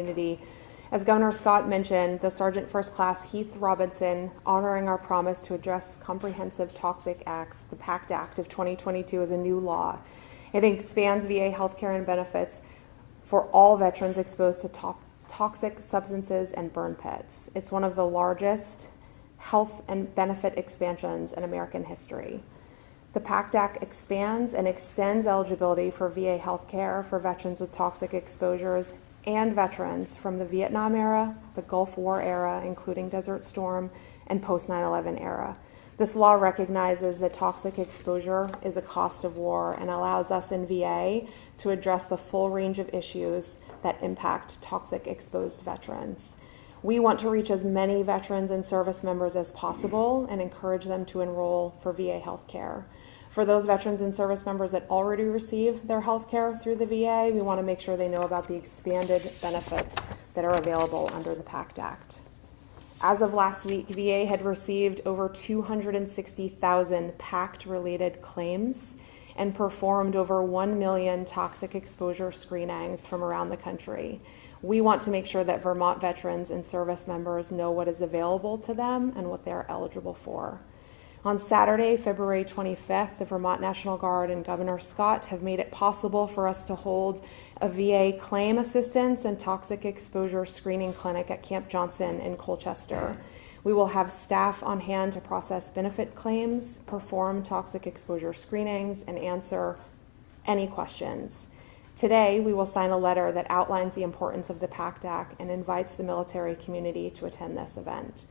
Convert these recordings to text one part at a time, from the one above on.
community. As Governor Scott mentioned, the Sergeant First Class Heath Robinson, honoring our promise to address comprehensive toxic acts, the PACT Act of 2022 is a new law. It expands VA healthcare and benefits for all veterans exposed to toxic substances and burn pits. It's one of the largest health and benefit expansions in American history. The PACT Act expands and extends eligibility for VA healthcare for veterans with toxic exposures and veterans from the Vietnam era, the Gulf War era, including Desert Storm, and post 9/11 era. This law recognizes that toxic exposure is a cost of war and allows us in VA to address the full range of issues that impact toxic exposed veterans. We want to reach as many veterans and service members as possible and encourage them to enroll for VA healthcare. For those veterans and service members that already receive their health care through the VA, we want to make sure they know about the expanded benefits that are available under the PACT Act. As of last week, VA had received over 260,000 PACT-related claims and performed over 1 million toxic exposure screenings from around the country. We want to make sure that Vermont veterans and service members know what is available to them and what they're eligible for. On Saturday, February 25th, the Vermont National Guard and Governor Scott have made it possible for us to hold a VA claim assistance and toxic exposure screening clinic at Camp Johnson in Colchester. We will have staff on hand to process benefit claims, perform toxic exposure screenings, and answer any questions. Today, we will sign a letter that outlines the importance of the PACT Act and invites the military community to attend this event.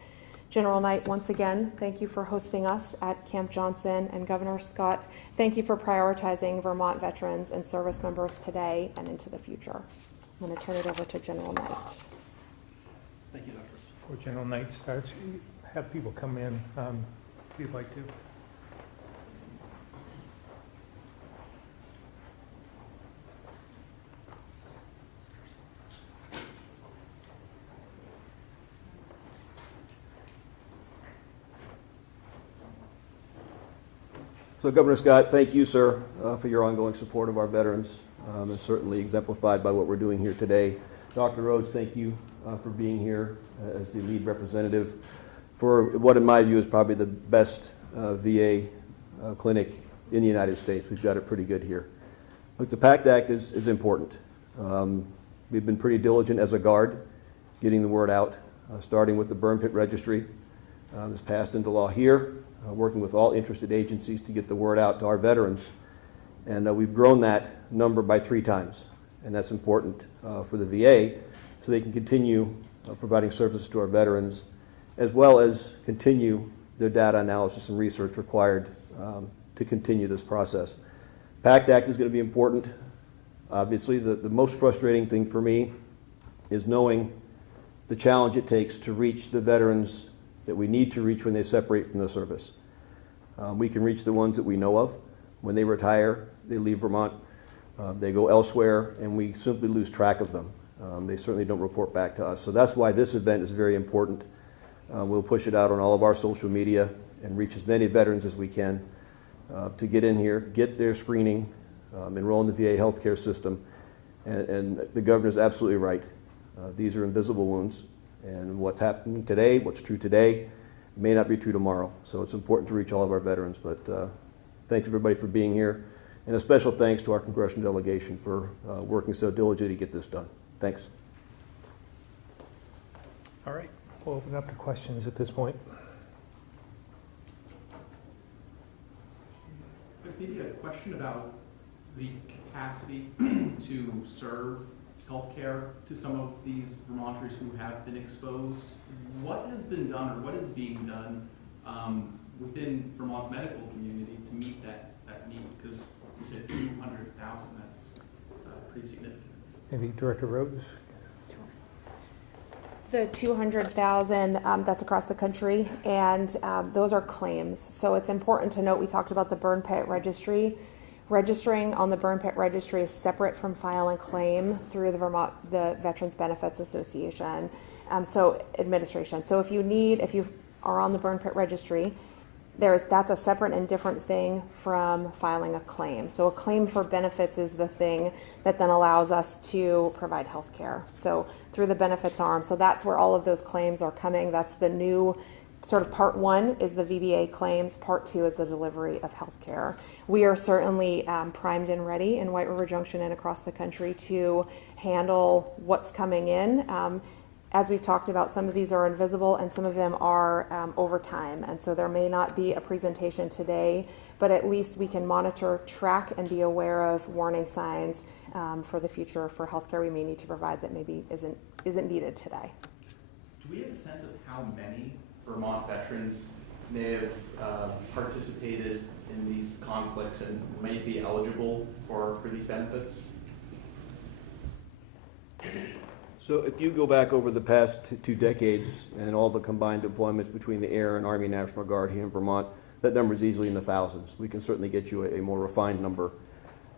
General Knight, once again, thank you for hosting us at Camp Johnson, and Governor Scott, thank you for prioritizing Vermont veterans and service members today and into the future. I'm going to turn it over to General Knight. Thank you, Doctor. Before General Knight starts, have people come in if you'd like to. So Governor Scott, thank you, sir, for your ongoing support of our veterans, and certainly exemplified by what we're doing here today. Dr. Rhodes, thank you for being here as the lead representative for what, in my view, is probably the best VA clinic in the United States. We've got it pretty good here. Look, the PACT Act is important. We've been pretty diligent as a Guard getting the word out, starting with the burn pit registry. It's passed into law here. Working with all interested agencies to get the word out to our veterans. And we've grown that number by 3 times. And that's important for the VA so they can continue providing services to our veterans, as well as continue their data analysis and research required to continue this process. PACT Act is going to be important. Obviously, the most frustrating thing for me is knowing the challenge it takes to reach the veterans that we need to reach when they separate from the service. We can reach the ones that we know of. When they retire, they leave Vermont, they go elsewhere, and we simply lose track of them. They certainly don't report back to us. So that's why this event is very important. We'll push it out on all of our social media and reach as many veterans as we can to get in here, get their screening, enroll in the VA healthcare system. And the governor's absolutely right. These are invisible wounds. And what's happening today, what's true today, may not be true tomorrow. So it's important to reach all of our veterans. But thanks everybody for being here. And a special thanks to our congressional delegation for working so diligently to get this done. Thanks. All right, we'll open up to questions at this point. Maybe a question about the capacity to serve healthcare to some of these Vermonters who have been exposed. What has been done, or what is being done within Vermont's medical community to meet that need? Because you said 200,000, that's pretty significant. Maybe Director Rhodes? The 200,000, that's across the country, and those are claims. So it's important to note, we talked about the burn pit registry. Registering on the burn pit registry is separate from file and claim through the Veterans Benefits Association, administration. So if you are on the burn pit registry, that's a separate and different thing from filing a claim. So a claim for benefits is the thing that then allows us to provide health care. So through the benefits arm. So that's where all of those claims are coming. That's the new sort of part one is the VBA claims. Part two is the delivery of health care. We are certainly primed and ready in White River Junction and across the country to handle what's coming in. As we've talked about, some of these are invisible and some of them are over time. And so there may not be a presentation today, but at least we can monitor, track, and be aware of warning signs for the future for healthcare we may need to provide that maybe isn't needed today. Do we have a sense of how many Vermont veterans may have participated in these conflicts and may be eligible for these benefits? So if you go back over the past two decades and all the combined deployments between the Air and Army National Guard here in Vermont, that number is easily in the thousands. We can certainly get you a more refined number.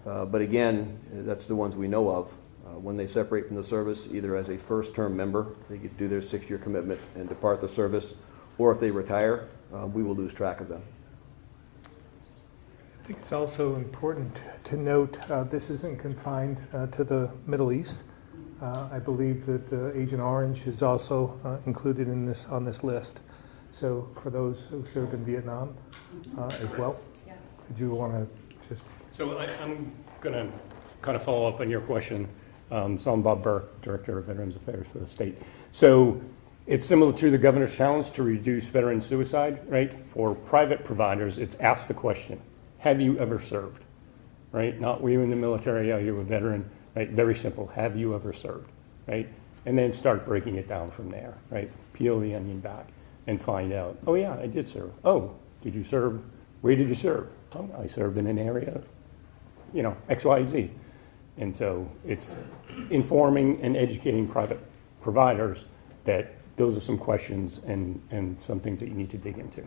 But again, that's the ones we know of. When they separate from the service, either as a first-term member, they could do their 6-year commitment and depart the service, or if they retire, we will lose track of them. I think it's also important to note this isn't confined to the Middle East. I believe that Agent Orange is also included in on this list. So for those who served in Vietnam as well. Yes. Did you want to just? So I'm going to kind of follow up on your question. So I'm Bob Burke, Director of Veterans Affairs for the state. So it's similar to the Governor's Challenge to reduce veteran suicide, right? For private providers, it's ask the question, have you ever served, right? Not were you in the military, are you a veteran, right? Very simple, have you ever served, right? And then start breaking it down from there, right? Peel the onion back and find out, oh yeah, I did serve. Oh, did you serve? Where did you serve? Oh, I served in an area, you know, X, Y, Z. And so it's informing and educating private providers that those are some questions and some things that you need to dig into.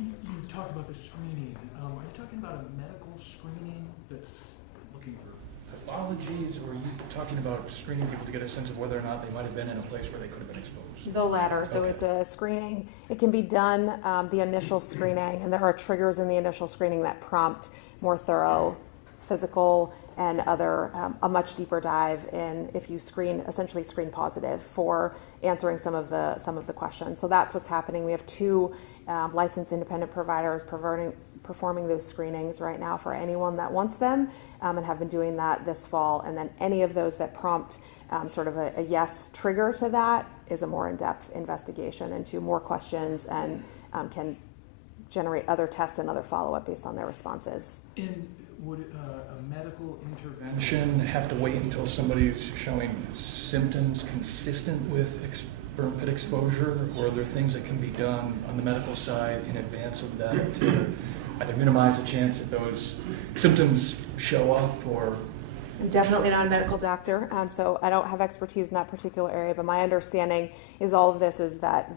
You talked about the screening. Are you talking about a medical screening that's looking for pathologies, or are you talking about screening people to get a sense of whether or not they might have been in a place where they could have been exposed? The latter. So Okay. it's a screening. It can be done, the initial screening, and there are triggers in the initial screening that prompt more thorough physical and other, a much deeper dive in if you essentially screen positive for answering some of the questions. So that's what's happening. We have 2 licensed independent providers performing those screenings right now for anyone that wants them, and have been doing that this fall. And then any of those that prompt sort of a yes trigger to that is a more in-depth investigation into more questions and can generate other tests and other follow-up based on their responses. And would a medical intervention have to wait until somebody's showing symptoms consistent with burn pit exposure, or are there things that can be done on the medical side in advance of that to either minimize the chance that those symptoms show up, or? I'm definitely not a medical doctor, so I don't have expertise in that particular area, but my understanding is all of this is that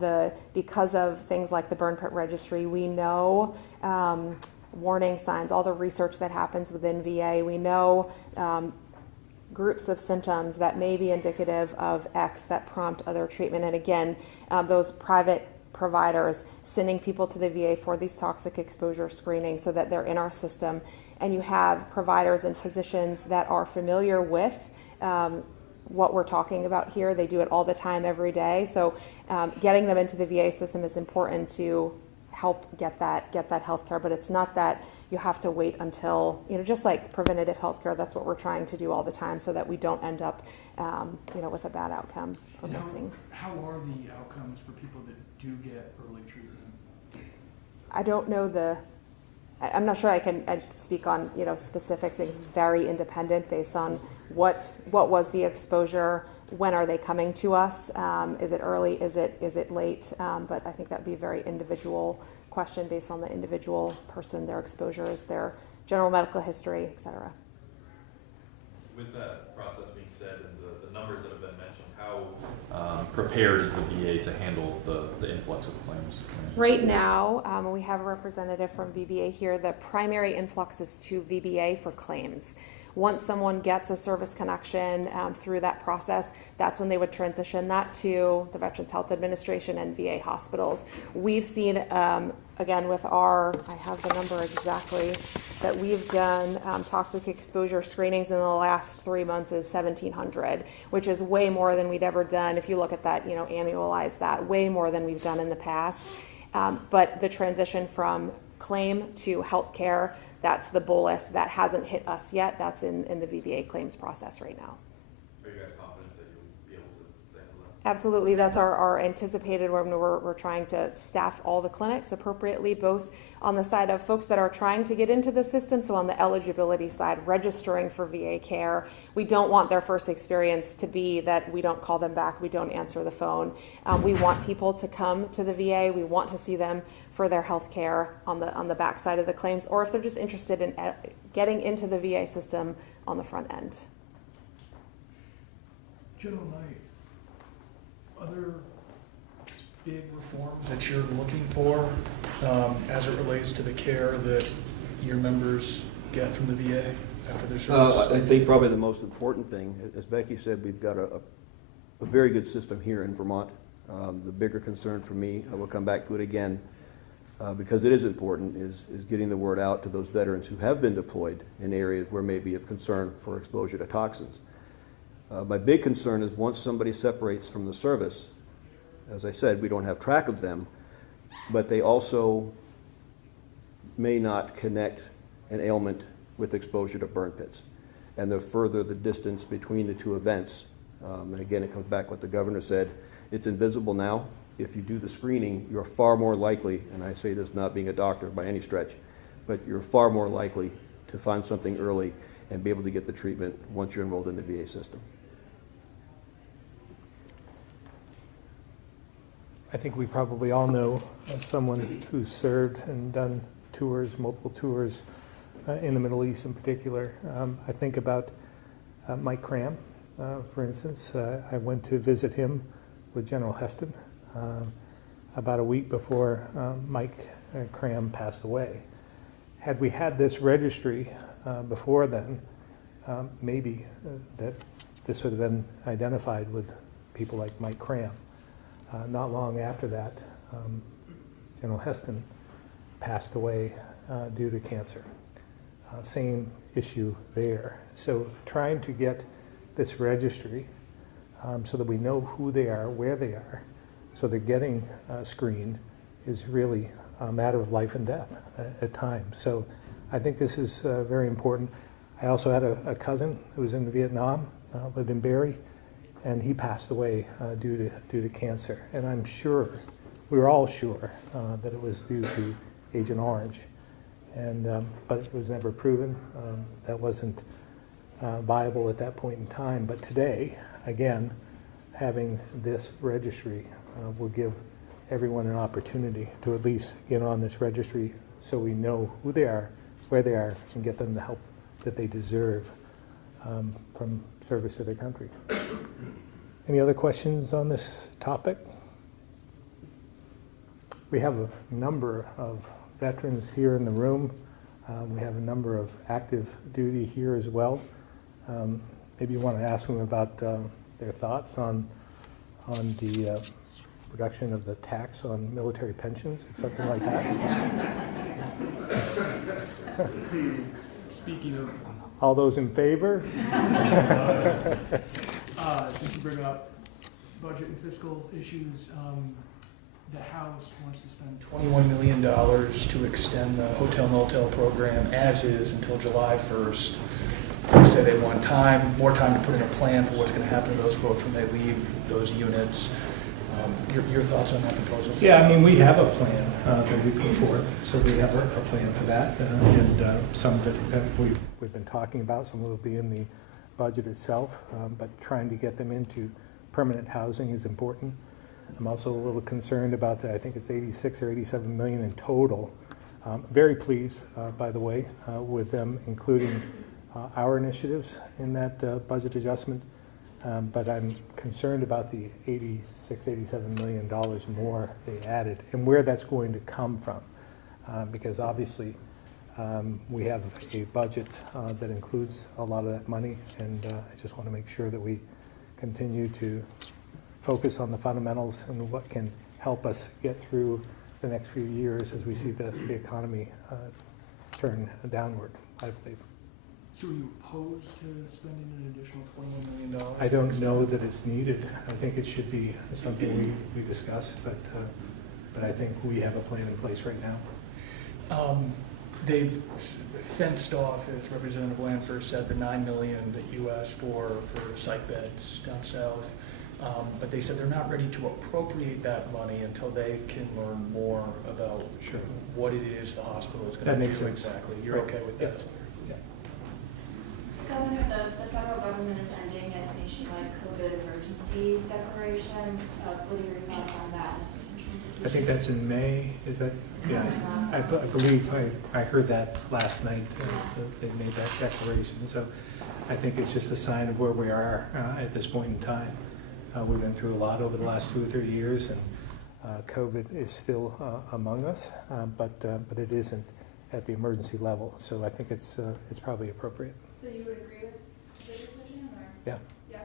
because of things like the burn pit registry, we know warning signs, all the research that happens within VA, we know groups of symptoms that may be indicative of X that prompt other treatment. And again, those private providers sending people to the VA for these toxic exposure screenings so that they're in our system. And you have providers and physicians that are familiar with what we're talking about here. They do it all the time, every day. So getting them into the VA system is important to help get that health care, but it's not that you have to wait until, just like preventative health care, that's what we're trying to do all the time so that we don't end up, with a bad outcome for missing. How are the outcomes for people that do get early treatment? I don't know I'm not sure I'd speak on, specifics. It's very independent based on what was the exposure, when are they coming to us, is it early, is it late, but I think that would be a very individual question based on the individual person, their exposures, their general medical history, et cetera. With that process being said and the numbers that have been mentioned, how prepared is the VA to handle the influx of claims? Right now, we have a representative from VBA here. The primary influx is to VBA for claims. Once someone gets a service connection through that process, that's when they would transition that to the Veterans Health Administration and VA hospitals. We've seen, again, with our, I have the number exactly, that we've done toxic exposure screenings in the last 3 months is 1,700, which is way more than we'd ever done. If you look at that, annualize that, way more than we've done in the past. But the transition from claim to healthcare, that's the bolus that hasn't hit us yet. That's in the VBA claims process right now. Are you guys confident that you'll be able to handle that? Absolutely, that's our anticipated, when we're trying to staff all the clinics appropriately, both on the side of folks that are trying to get into the system, so on the eligibility side, registering for VA care. We don't want their first experience to be that we don't call them back, we don't answer the phone. We want people to come to the VA, we want to see them for their health care on the back side of the claims, or if they're just interested in getting into the VA system on the front end. General Knight, other big reforms that you're looking for as it relates to the care that your members get from the VA after their service? I think probably the most important thing, as Becky said, we've got a very good system here in Vermont. The bigger concern for me, I will come back to it again, because it is important, is getting the word out to those veterans who have been deployed in areas where maybe of concern for exposure to toxins. My big concern is once somebody separates from the service, as I said, we don't have track of them, but they also may not connect an ailment with exposure to burn pits. And the further the distance between the two events, and again, it comes back what the governor said, it's invisible now. If you do the screening, you're far more likely, and I say this not being a doctor by any stretch, but you're far more likely to find something early and be able to get the treatment once you're enrolled in the VA system. I think we probably all know someone who's served and done tours, multiple tours in the Middle East in particular. I think about Mike Cram, for instance. I went to visit him with General Heston about a week before Mike Cram passed away. Had we had this registry before then, maybe that this would have been identified with people like Mike Cram. Not long after that, General Heston passed away due to cancer. Same issue there. So trying to get this registry so that we know who they are, where they are, so they're getting screened is really a matter of life and death at times. So I think this is very important. I also had a cousin who was in Vietnam, lived in Barrie, and he passed away due to cancer. And I'm sure, we were all sure, that it was due to Agent Orange. And but it was never proven. That wasn't viable at that point in time. But today, again, having this registry will give everyone an opportunity to at least get on this registry so we know who they are, where they are, and get them the help that they deserve from service to their country. Any other questions on this topic? We have a number of veterans here in the room. We have a number of active duty here as well. Maybe you want to ask them about their thoughts on the reduction of the tax on military pensions or something like that. Speaking of, All those in favor? since you bring up budget and fiscal issues, the House wants to spend $21 million to extend the Hotel Motel program as is until July 1st. They say they want more time to put in a plan for what's going to happen to those folks when they leave those units. Your thoughts on that proposal? Yeah, I mean, we have a plan that we put forth, so we have a plan for that, and some of it we've been talking about, some will be in the budget itself, but trying to get them into permanent housing is important. I'm also a little concerned about that. I think it's 86 or 87 million in total. Very pleased, by the way, with them including our initiatives in that budget adjustment. But I'm concerned about the $86, $87 million more they added and where that's going to come from. Because obviously We have a budget that includes a lot of that money, and I just want to make sure that we continue to focus on the fundamentals and what can help us get through the next few years as we see the economy turn downward, I believe. So are you opposed to spending an additional $21 million? I don't know that it's needed. I think it should be something we discuss, but I think we have a plan in place right now. They've fenced off, as Representative Lanford said, the $9 million that you asked for psych beds down south. But they said they're not ready to appropriate that money until they can learn more about what it is the hospital is going to do. That makes sense. Exactly. You're okay with that? Yes. Yeah. Governor, the federal government is ending its nationwide COVID emergency declaration. What are your thoughts on that and its potential implications? I think that's in May. Is that? Yeah, I believe I heard that last night. They made that declaration. So I think it's just a sign of where we are at this point in time. We've been through a lot over the last 2 or 3 years, and COVID is still among us, but it isn't at the emergency level. So I think it's probably appropriate. So you would agree with the decision, or? Yeah. Yeah.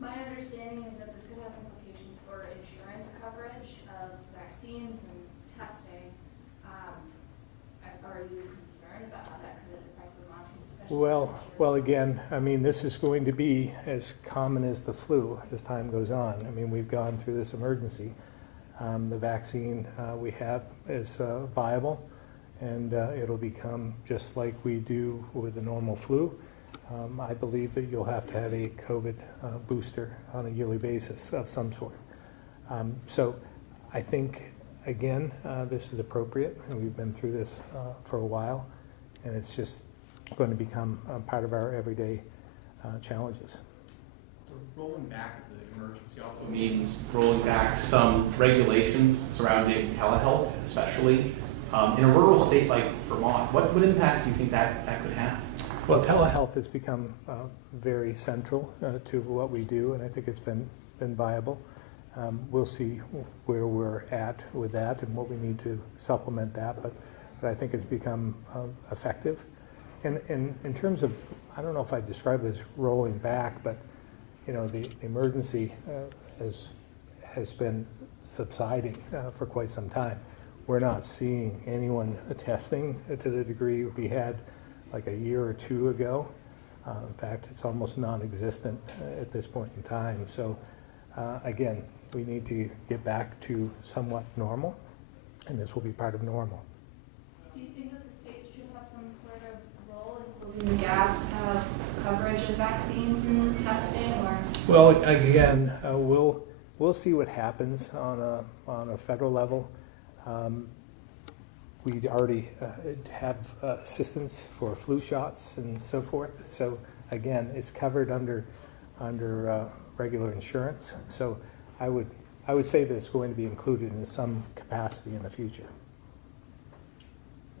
My understanding is that this could have implications for insurance coverage of vaccines and testing. Are you concerned about how that could affect Vermonters, especially? Well, again, I mean, this is going to be as common as the flu as time goes on. I mean, we've gone through this emergency. The vaccine we have is viable, and it'll become just like we do with the normal flu. I believe that you'll have to have a COVID booster on a yearly basis of some sort. So I think, again, this is appropriate, and we've been through this for a while, and it's just going to become part of our everyday challenges. The rolling back of the emergency also means rolling back some regulations surrounding telehealth, especially in a rural state like Vermont. What impact do you think that could have? Well, telehealth has become very central to what we do, and I think it's been viable. We'll see where we're at with that and what we need to supplement that, but I think it's become effective. And in terms of, I don't know if I'd describe it as rolling back, but you know, the emergency has been subsiding for quite some time. We're not seeing anyone testing to the degree we had like a year or two ago. In fact, it's almost non-existent at this point in time. So again, we need to get back to somewhat normal, and this will be part of normal. Do you think that the state should have some sort of role in closing the gap of coverage of vaccines and testing, or? Well, again, we'll see what happens on a federal level. We already have assistance for flu shots and so forth. So again, it's covered under regular insurance. So I would say that it's going to be included in some capacity in the future.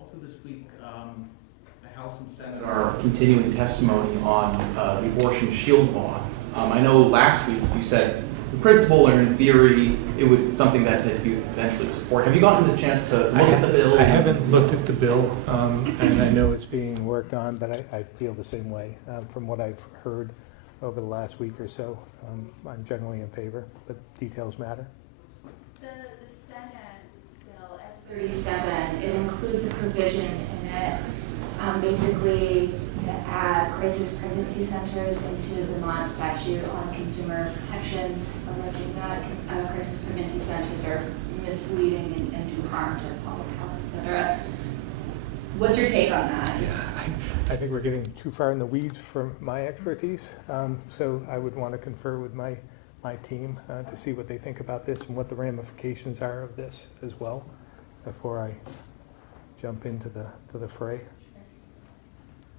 Also this week, the House and Senate are continuing testimony on the abortion shield law. I know last week you said in principle or in theory it would something that you eventually support. Have you gotten the chance to look at the bill? I haven't looked at the bill, and I know it's being worked on, but I feel the same way. From what I've heard over the last week or so, I'm generally in favor, but details matter. The Senate bill S-37, it includes a provision in it basically to add crisis pregnancy centers into the Vermont statute on consumer protections, alleging that crisis pregnancy centers are misleading and do harm to public health, et cetera. What's your take on that? I think we're getting too far in the weeds for my expertise, so I would want to confer with my team to see what they think about this and what the ramifications are of this as well before I jump into the fray.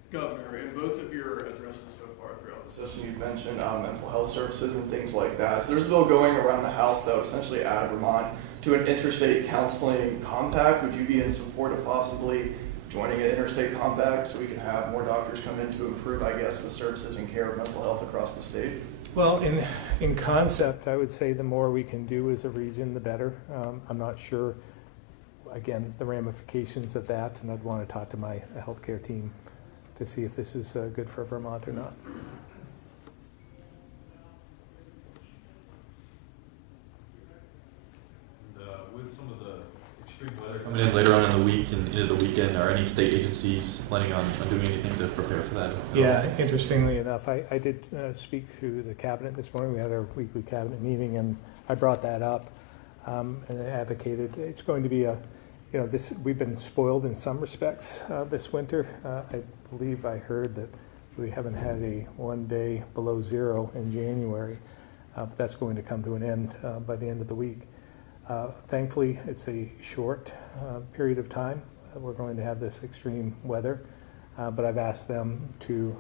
Governor, in both of your addresses so far throughout the session, you've mentioned mental health services and things like that. So there's a bill going around the House that would essentially add Vermont to an interstate counseling compact. Would you be in support of possibly joining an interstate compact so we can have more doctors come in to improve, I guess, the services and care of mental health across the state? Well, in concept, I would say the more we can do as a region, the better. I'm not sure again, the ramifications of that, and I'd want to talk to my healthcare team to see if this is good for Vermont or not. With some of the extreme weather coming in later on in the week and into the weekend, are any state agencies planning on doing anything to prepare for that? Yeah, interestingly enough, I did speak to the cabinet this morning. We had our weekly cabinet meeting, and I brought that up and advocated. It's going to be a, you know, we've been spoiled in some respects this winter. I believe I heard that we haven't had a 1 day below zero in January, but that's going to come to an end by the end of the week. Thankfully, it's a short period of time. We're going to have this extreme weather, but I've asked them to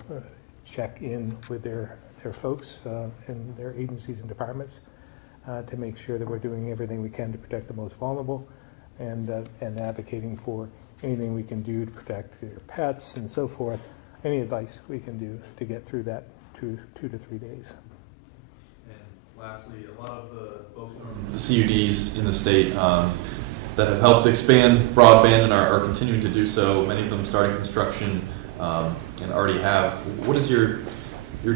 check in with their folks and their agencies and departments to make sure that we're doing everything we can to protect the most vulnerable, and advocating for anything we can do to protect your pets and so forth. Any advice we can do to get through that 2 to 3 days. Lastly, a lot of the folks from the CUDs in the state that have helped expand broadband and are continuing to do so, many of them starting construction and already have. What is your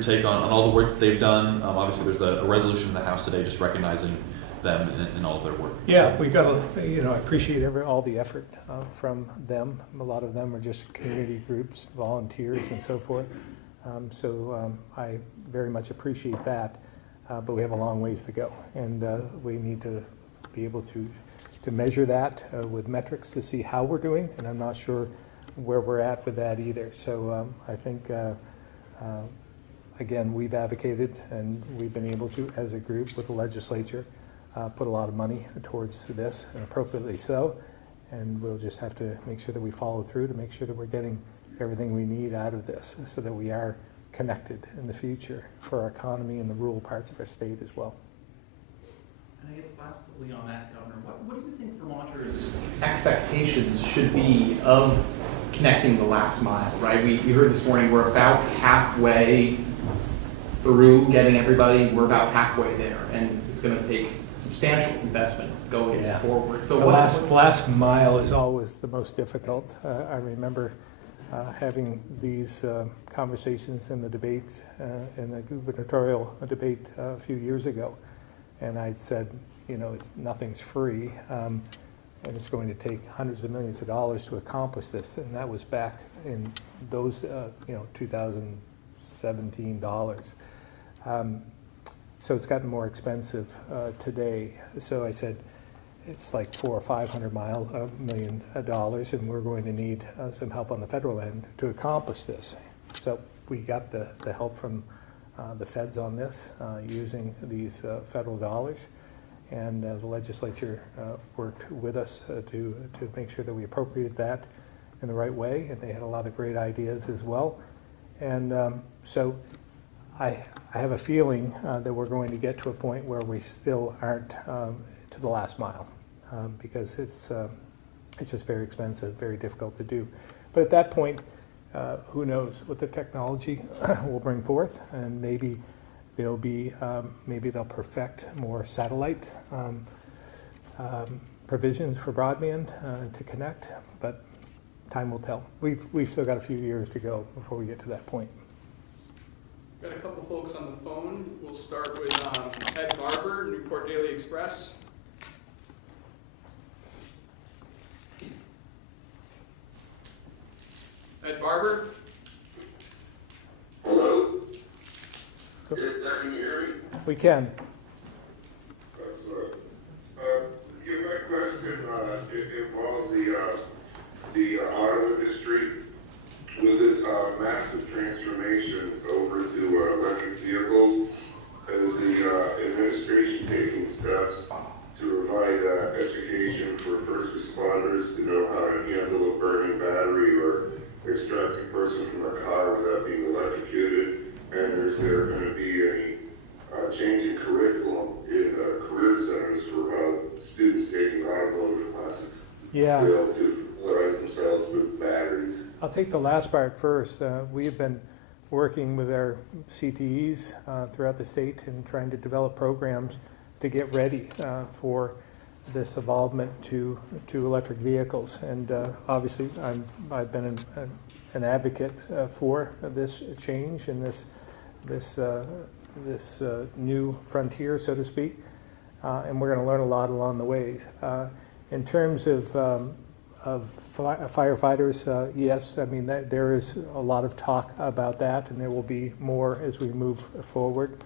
take on all the work that they've done? Obviously, there's a resolution in the House today just recognizing them and all of their work. Yeah, we've got I appreciate all the effort from them. A lot of them are just community groups, volunteers, and so forth. So I very much appreciate that. But we have a long ways to go, and we need to be able to measure that with metrics to see how we're doing, and I'm not sure where we're at with that either. So I think, again, we've advocated, and we've been able to, as a group with the legislature, put a lot of money towards this, and appropriately so, and we'll just have to make sure that we follow through to make sure that we're getting everything we need out of this so that we are connected in the future for our economy and the rural parts of our state as well. And I guess lastly on that, Governor, what do you think Vermonters' expectations should be of connecting the last mile, right? We heard this morning we're about halfway through getting everybody, we're about halfway there, and it's going to take substantial investment going forward. So the last mile is always the most difficult. I remember having these conversations in the debate, in the gubernatorial debate a few years ago, and I said, nothing's free, and it's going to take hundreds of millions of dollars to accomplish this, and that was back in those, 2017 dollars. So it's gotten more expensive today. So I said, it's like $400 or $500 million, and we're going to need some help on the federal end to accomplish this. So we got the help from the feds on this, using these federal dollars, and the legislature worked with us to make sure that we appropriate that in the right way, and they had a lot of great ideas as well. And so I have a feeling that we're going to get to a point where we still aren't to the last mile, because it's just very expensive, very difficult to do. But at that point, who knows what the technology will bring forth, and maybe they'll perfect more satellite provisions for broadband to connect. But time will tell. We've still got a few years to go before we get to that point. Got a couple folks on the phone. We'll start with Ed Barber, Newport Daily Express. Ed Barber. Hello? Can you hear me? We can. Excellent. My question involves the auto industry. With this massive transformation over to electric vehicles, is the administration taking steps to provide education for first responders to know how to handle a burning battery or extract a person from a car without being electrocuted? And is there going to be any change in curriculum in career centers for students taking automotive classes to be able to familiarize themselves with batteries? I'll take the last part first. We have been working with our CTEs throughout the state and trying to develop programs to get ready for this evolvement to electric vehicles. And obviously, I've been an advocate for this change and this new frontier, so to speak. And we're going to learn a lot along the way. In terms of firefighters, yes, I mean, there is a lot of talk about that, and there will be more as we move forward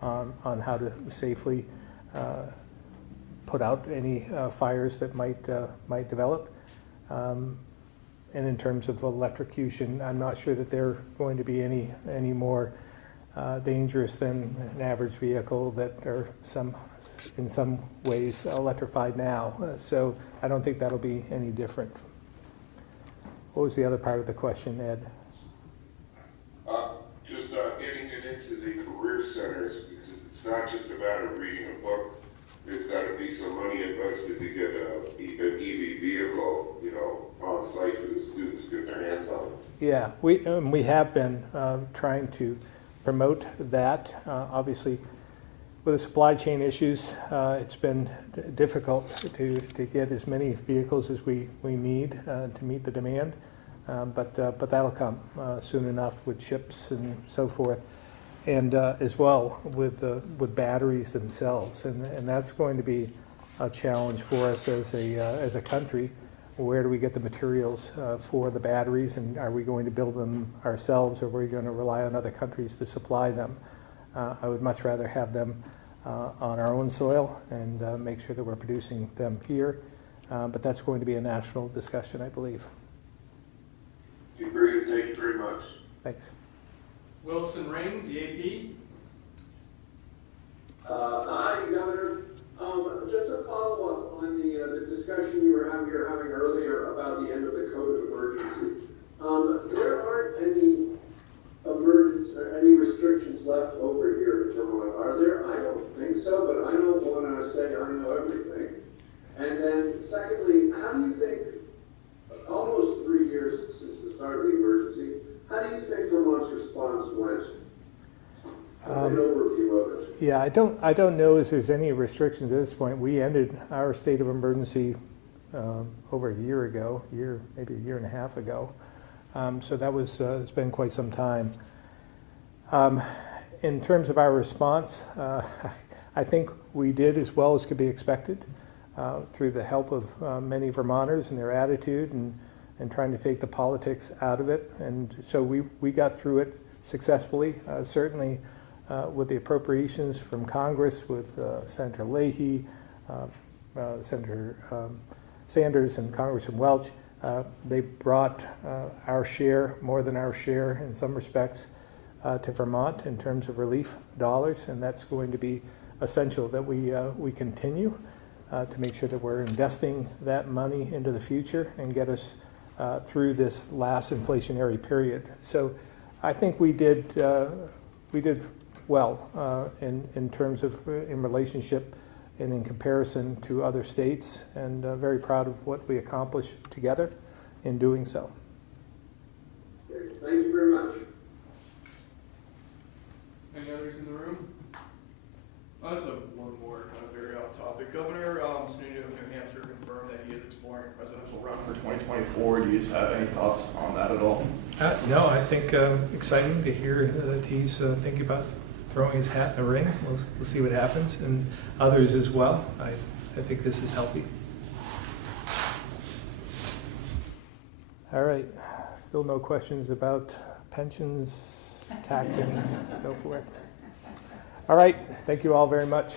on how to safely put out any fires that might develop. And in terms of electrocution, I'm not sure that they're going to be any more dangerous than an average vehicle that are in some ways electrified now. So I don't think that'll be any different. What was the other part of the question, Ed? Just getting it into the career centers, because it's not just a matter of reading a book. There's got to be some money invested to get an EV vehicle, on site for the students to get their hands on. Yeah, we have been trying to promote that. Obviously, with the supply chain issues, it's been difficult to get as many vehicles as we need to meet the demand, but that'll come soon enough with chips and so forth, and as well with batteries themselves, and that's going to be a challenge for us as a country. Where do we get the materials for the batteries, and are we going to build them ourselves, or are we going to rely on other countries to supply them? I would much rather have them on our own soil and make sure that we're producing them here, but that's going to be a national discussion, I believe. Thank you very much. Thanks. Wilson Ring, DAP. Hi, Governor. Just a follow-up on the discussion you were having earlier about the end of the code of emergency. There aren't any any restrictions left over here in Vermont, are there? I don't think so, but I don't want to say I know everything. And then, secondly, how do you think, almost 3 years since the start of the emergency, how do you think Vermont's response went? An overview of it. Yeah, I don't know if there's any restrictions at this point. We ended our state of emergency over a year ago, maybe a year and a half ago. So that was, it's been quite some time. In terms of our response, I think we did as well as could be expected through the help of many Vermonters and their attitude and trying to take the politics out of it. And so we got through it successfully, certainly with the appropriations from Congress, with Senator Leahy, Senator Sanders, and Congressman Welch. They brought our share, more than our share in some respects, to Vermont in terms of relief dollars, and that's going to be essential that we continue to make sure that we're investing that money into the future and get us through this last inflationary period. So I think we did well in terms of in relationship and in comparison to other states, and very proud of what we accomplished together in doing so. Okay, thank you very much. Any others in the room? I also have one more kind of very off topic. Governor Sununu of New Hampshire confirmed that he is exploring a presidential run for 2024. Do you just have any thoughts on that at all? No, I think exciting to hear that he's thinking about throwing his hat in the ring. We'll see what happens, and others as well. I think this is healthy. All right, still no questions about pensions, taxing, so forth. All right, thank you all very much.